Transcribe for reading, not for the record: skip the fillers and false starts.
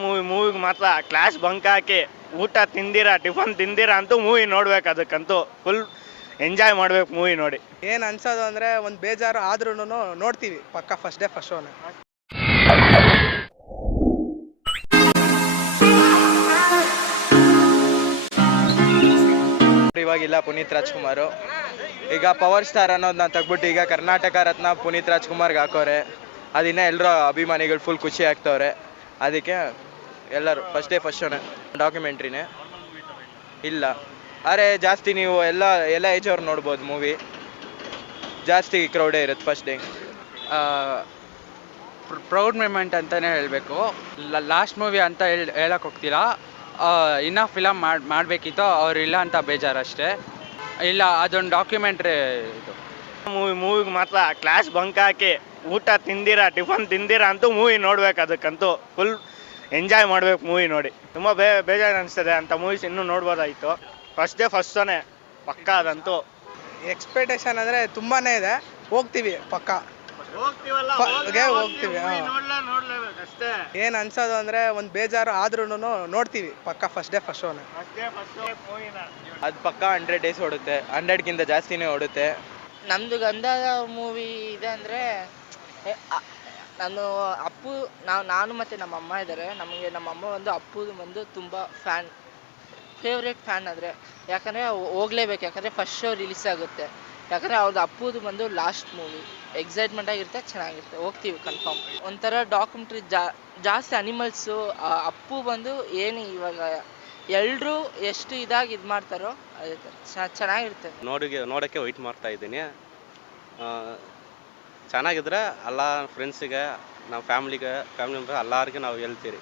ಮೂವಿಗೆ ಮಾತ್ರ class bunk ಹಾಕಿ ಊಟ ತಿಂದಿರಾ tiffin ತಿಂದಿರಾ ಅಂತೂ ಮೂವಿ ನೋಡ್ಬೇಕು, ಅದಕ್ಕಂತೂ ಫುಲ್ ಎಂಜಾಯ್ ಮಾಡ್ಬೇಕು ಮೂವಿ ನೋಡಿ. ಏನು ಅನ್ಸೋದು ಅಂದರೆ ಒಂದು ಬೇಜಾರು ಆದ್ರೂ ನೋಡ್ತೀವಿ ಪಕ್ಕ ಫಸ್ಟ್ ಡೇ ಫಸ್ಟ್ ಶೋನೇ. ಇವಾಗಿಲ್ಲ ಪುನೀತ್ ರಾಜ್ಕುಮಾರ್. ಈಗ ಪವರ್ ಸ್ಟಾರ್ ಅನ್ನೋದನ್ನ ತೆಗ್ಬಿಟ್ಟು ಈಗ ಕರ್ನಾಟಕ ರತ್ನ ಪುನೀತ್ ರಾಜ್ಕುಮಾರ್ಗೆ ಹಾಕೋರೆ. ಅದಿನ್ನ ಎಲ್ಲರೂ ಅಭಿಮಾನಿಗಳು ಫುಲ್ ಖುಷಿ ಆಗ್ತವ್ರೆ. ಅದಕ್ಕೆ ಎಲ್ಲರೂ ಫಸ್ಟ್ ಡೇ ಫಸ್ಟ್ ಶೋನೇ. ಡಾಕ್ಯುಮೆಂಟ್ರಿನೇ ಇಲ್ಲ, ಅರೆ ಜಾಸ್ತಿ ನೀವು ಎಲ್ಲ ಏಜ್ ಅವ್ರು ನೋಡ್ಬೋದು ಮೂವಿ. ಜಾಸ್ತಿ ಕ್ರೌಡೇ ಇರುತ್ತೆ ಫಸ್ಟ್ ಡೇ. ಪ್ರೌಡ್ ಮೂಮೆಂಟ್ ಅಂತಲೇ ಹೇಳಬೇಕು. ಲಾಸ್ಟ್ ಮೂವಿ ಅಂತ ಹೇಳಕ್ಕೆ ಹೋಗ್ತಿಲ್ಲ. ಇನ್ನೂ ಫಿಲಮ್ ಮಾಡಬೇಕಿತ್ತು, ಅವ್ರು ಇಲ್ಲ ಅಂತ ಬೇಜಾರಷ್ಟೇ. ಇಲ್ಲ, ಅದೊಂದು ಡಾಕ್ಯುಮೆಂಟ್ರಿ ಇದು. ಮೂವಿಗೆ ಮಾತ್ರ ಕ್ಲಾಸ್ ಬಂಕ್ ಹಾಕಿ ಊಟ ತಿಂದಿರಾ ಟಿಫನ್ ತಿಂದಿರಾ ಅಂತೂ ಮೂವಿ ನೋಡ್ಬೇಕು, ಅದಕ್ಕಂತೂ ಫುಲ್ ಎಂಜಾಯ್ ಮಾಡ್ಬೇಕು ಮೂವಿ ನೋಡಿ. ತುಂಬ ಬೇಜಾರು ಅನಿಸ್ತದೆ, ಅಂತ ಮೂವೀಸ್ ಇನ್ನೂ ನೋಡ್ಬೋದಾಯಿತು. ಫಸ್ಟ್ ಡೇ ಫಸ್ಟ್ ಶೋನೇ ಪಕ್ಕ, ಅದಂತೂ ಎಕ್ಸ್ಪೆಕ್ಟೇಷನ್ ಅಂದರೆ ತುಂಬಾ ಇದೆ, ಹೋಗ್ತೀವಿ ಪಕ್ಕ. ಹೋಗ್ತೀವಿ. ಏನು ಅನ್ಸೋದು ಅಂದರೆ ಒಂದು ಬೇಜಾರು ಆದ್ರೂ ನೋಡ್ತೀವಿ ಪಕ್ಕ ಫಸ್ಟ್ ಡೇ ಫಸ್ಟ್ ಶೋನೇ. ಅದು ಪಕ್ಕ 100 days ಓಡುತ್ತೆ, 100ಕ್ಕಿಂತ ಜಾಸ್ತಿನೇ ಓಡುತ್ತೆ. ನಮ್ಮದು ಗಂಧ ಮೂವಿ ಇದೆ ಅಂದರೆ ನಾನು ಅಪ್ಪು ನಾನು ಮತ್ತು ನಮ್ಮ ಅಮ್ಮ ಇದ್ದಾರೆ. ನಮಗೆ ನಮ್ಮ ಅಮ್ಮ ಒಂದು ಅಪ್ಪುದು ಒಂದು ತುಂಬ ಫೇವ್ರೇಟ್ ಫ್ಯಾನ್ ಆದರೆ, ಯಾಕಂದರೆ ಹೋಗ್ಲೇಬೇಕು, ಯಾಕಂದರೆ ಫಸ್ಟ್ ಶೋ ರಿಲೀಸ್ ಆಗುತ್ತೆ. ಯಾಕಂದರೆ ಅವ್ರದ್ದು ಅಪ್ಪುದು ಬಂದು ಲಾಸ್ಟ್ ಮೂವಿ ಎಕ್ಸೈಟ್ಮೆಂಟ್ ಆಗಿರುತ್ತೆ, ಚೆನ್ನಾಗಿರುತ್ತೆ, ಹೋಗ್ತೀವಿ ಕನ್ಫರ್ಮ್. ಒಂಥರ ಡಾಕ್ಯುಮೆಂಟ್ರಿ ಜಾಸ್ತಿ ಅನಿಮಲ್ಸು. ಅಪ್ಪು ಬಂದು ಏನು ಇವಾಗ ಎಲ್ಲರೂ ಎಷ್ಟು ಇದಾಗಿ ಇದು ಮಾಡ್ತಾರೋ ಅದೇ ಥರ ಚೆನ್ನಾಗಿರುತ್ತೆ. ನೋಡೋಕ್ಕೆ ವೆಯ್ಟ್ ಮಾಡ್ತಾ ಇದ್ದೀನಿ. ಚೆನ್ನಾಗಿದ್ರೆ ಎಲ್ಲ ಫ್ರೆಂಡ್ಸಿಗೆ, ನಾವು ಫ್ಯಾಮಿಲಿ ಮೆಂಬರ್ ಎಲ್ಲರಿಗೆ ನಾವು ಹೇಳ್ತೀರಿ.